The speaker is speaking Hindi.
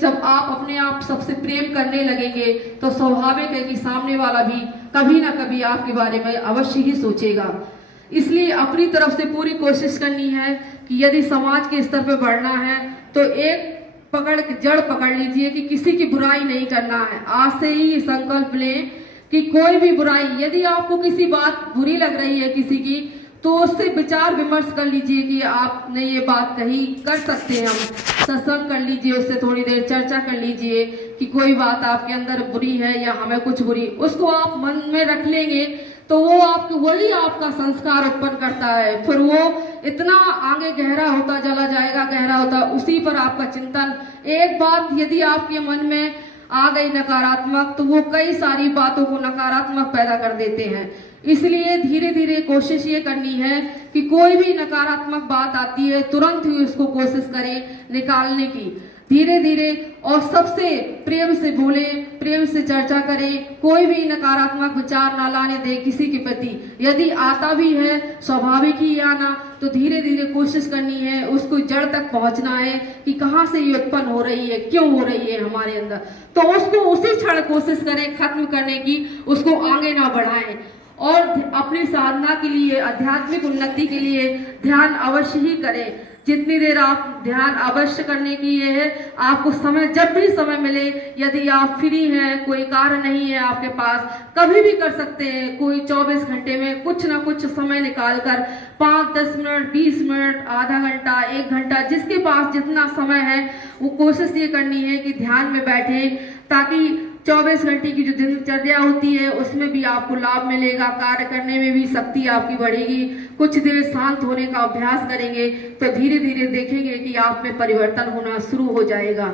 जब आप अपने आप सबसे प्रेम करने लगेंगे तो स्वाभाविक है कि सामने वाला भी कभी ना कभी आपके बारे में अवश्य ही सोचेगा। इसलिए अपनी तरफ से पूरी कोशिश करनी है कि यदि समाज के स्तर पर बढ़ना है तो एक जड़ पकड़ लीजिए कि किसी की बुराई नहीं करना है। आज से ही संकल्प लें कि कोई भी बुराई, यदि आपको किसी बात बुरी लग रही है किसी की, तो उससे विचार विमर्श कर लीजिए कि आपने ये बात कही, कर सकते हैं हम सत्संग कर लीजिए, उससे थोड़ी देर चर्चा कर लीजिए कि कोई बात आपके अंदर बुरी है या हमें कुछ बुरी, उसको आप मन में रख लेंगे तो वो आपको वही आपका संस्कार उत्पन्न करता है। फिर वो इतना आगे गहरा होता चला जाएगा, गहरा होता, उसी पर आपका चिंतन। एक बात यदि आपके मन में आ गई नकारात्मक, तो वो कई सारी बातों को नकारात्मक पैदा कर देते हैं। इसलिए धीरे धीरे कोशिश ये करनी है कि कोई भी नकारात्मक बात आती है तुरंत ही उसको कोशिश करें निकालने की, धीरे धीरे, और सबसे प्रेम से बोले, प्रेम से चर्चा करें। कोई भी नकारात्मक विचार ना लाने दे किसी के प्रति। यदि आता भी है, स्वाभाविक ही आना, तो धीरे धीरे कोशिश करनी है उसको जड़ तक पहुंचना है कि कहाँ से ये उत्पन्न हो रही है, क्यों हो रही है हमारे अंदर, तो उसको उसी क्षण कोशिश करें खत्म करने की, उसको आगे ना बढ़ाएं। और अपनी साधना के लिए, आध्यात्मिक उन्नति के लिए ध्यान अवश्य ही करें। जितनी देर आप ध्यान अवश्य करने की ये है, आपको समय जब भी समय मिले, यदि आप फ्री हैं, कोई कार्य नहीं है आपके पास, कभी भी कर सकते हैं। कोई 24 घंटे में कुछ ना कुछ समय निकालकर 5-10 मिनट, 20 मिनट, आधा घंटा, 1 घंटा, जिसके पास जितना समय है, वो कोशिश ये करनी है कि ध्यान में बैठे, ताकि 24 घंटे की जो दिनचर्या होती है उसमें भी आपको लाभ मिलेगा, कार्य करने में भी शक्ति आपकी बढ़ेगी। कुछ देर शांत होने का अभ्यास करेंगे तो धीरे धीरे देखेंगे कि आप में परिवर्तन होना शुरू हो जाएगा।